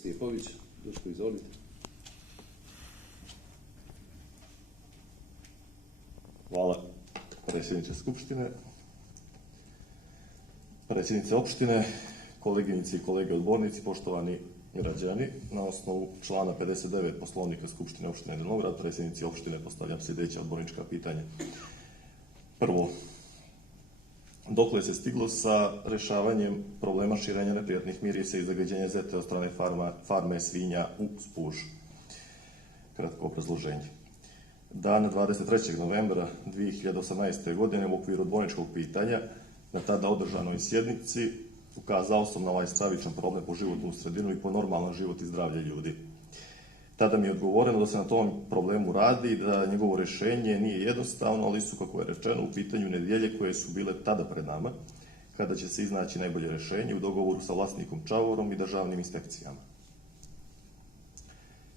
Stjepović. Duško, izvolite. Hvala predsjedniče Skupštine, predsjednice opštine, koleginici i kolege odbornici, poštovani građani. Na osnovu člana 59 Poslovnika Skupštine opštine Drnovgrad, predsjednici opštine postavljam sljedeća odbornička pitanja. Prvo, dokle se stiglo sa rešavanjem problema širenja neprijatnih mirisa i zagađenja zete od strane farme svinja u Spužu? Kratko obrazloženje. Dana 23. novembra 2018. godine u okviru odborničkog pitanja na tada održanoj sjednici ukazao sam na ovaj stravičan problem po životnu sredinu i po normalan život i zdravlje ljudi. Tada mi je odgovoreno da se na tom problemu radi, da njegovo rešenje nije jednostavno, ali su, kako je rečeno, u pitanju nedjelje koje su bile tada pred nama, kada će se iznaći najbolje rešenje u dogovoru sa vlasnikom Čavorom i državnim inspekcijama.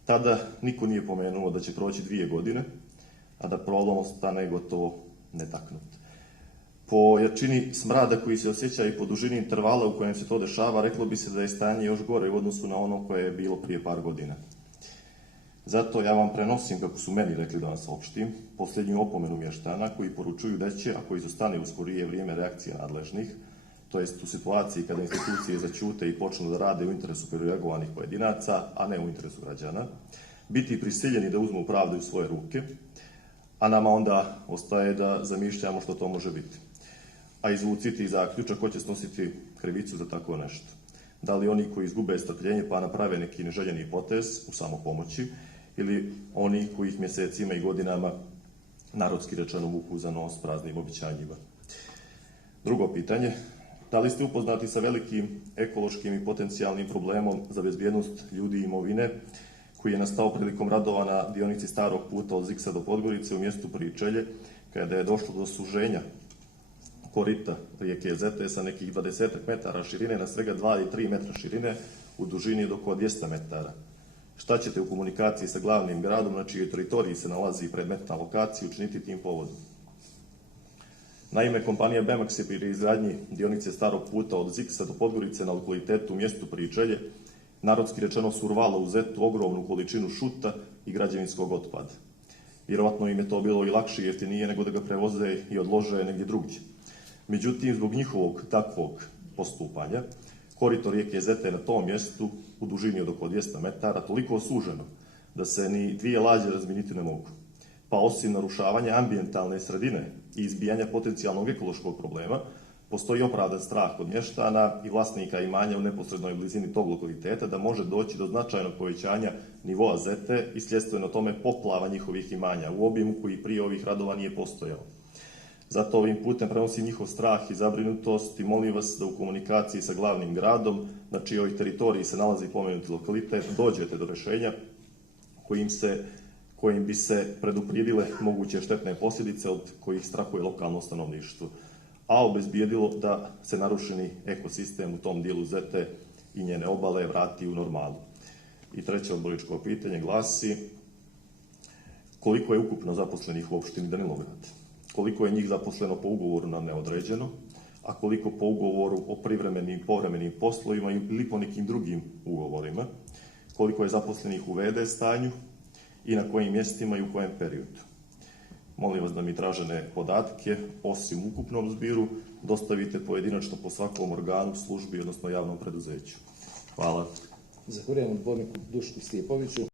Tada niko nije pomenuo da će proći 2 godine, a da problem ostane gotovo netaknut. Po jačini smrada koji se osjeća i po dužini intervala u kojem se to dešava, reklo bi se da je stanje još gore u odnosu na ono koje je bilo prije par godina. Zato ja vam prenosim, kako su meni rekli da vam saopštim, posljednju opomenu mještana koji poručuju da će, ako izostane u skorije vrijeme reakcije nadležnih, to jest u situaciji kada institucije zaćute i počnu da rade u interesu privilegovanih pojedinaca, a ne u interesu građana, biti prisiljeni da uzmu pravdu u svoje ruke, a nama onda ostaje da zamišljamo što to može biti. A izvuciti zaključak ko će snositi krivicu za tako nešto. Da li oni koji izgube strpljenje pa naprave neki neželjeni potez u samopomoći, ili oni koji ih mjesecima i godinama, narodski rečeno, vuku za nos praznim obećanjima. Drugo pitanje, da li ste upoznati sa velikim ekološkim i potencijalnim problemom za bezbjednost ljudi i imovine koji je nastao prilikom radova na dionici starog puta od Ziksa do Podgorice u mjestu Pričelje, kada je došlo do suženja korita rijeke Zete sa nekih 20 metara širine na svega 2 i 3 metra širine u dužini do oko 200 metara. Šta ćete u komunikaciji sa glavnim gradom na čijoj teritoriji se nalazi predmetna lokacija učiniti tim povodom? Naime, kompanija Bemax je pri izgradnji dionice starog puta od Ziksa do Podgorice na lokalitetu u mjestu Pričelje, narodski rečeno, survala u Zetu ogromnu količinu šuta i građevinskog otpada. Vjerovatno im je to bilo i lakše i jeftinije nego da ga prevoze i odlože negdje drugdje. Međutim, zbog njihovog takvog postupanja, korito rijeke Zete na tom mjestu u dužini od oko 200 metara toliko suženo da se ni 2 lađe razminiti ne mogu. Pa osim narušavanja ambijentalne sredine i izbijanja potencijalnog ekološkog problema, postoji opravdan strah kod mještana i vlasnika imanja u neposrednoj blizini tog lokaliteta da može doći do značajnog povećanja nivoa Zete i sljedstveno tome poplava njihovih imanja u obimu koji prije ovih radova nije postojao. Zato ovim putem prenosim njihov strah i zabrinutost i molim vas da u komunikaciji sa glavnim gradom, na čijoj teritoriji se nalazi pomenuti lokalitet, dođete do rješenja kojim bi se preduprijedile moguće štetne posljedice od kojih strahuje lokalno stanovništvo, a obezbijedilo da se narušeni ekosistem u tom dijelu Zete i njene obale vrati u normalu. I treće odborničko pitanje glasi: koliko je ukupno zaposlenih u opštini Drnovgrad? Koliko je njih zaposleno po ugovoru na neodređeno, a koliko po ugovoru o privremenim i povremenim poslovima ili po nekim drugim ugovorima? Koliko je zaposlenih u VD stanju i na kojim mjestima i u kojem periodu? Molim vas da mi tražene podatke, osim ukupnom zbiru, dostavite pojedinačno po svakom organu, službi, odnosno javnom preduzeću. Hvala. Zahvaljujem odborniku Dušku Stjepoviću.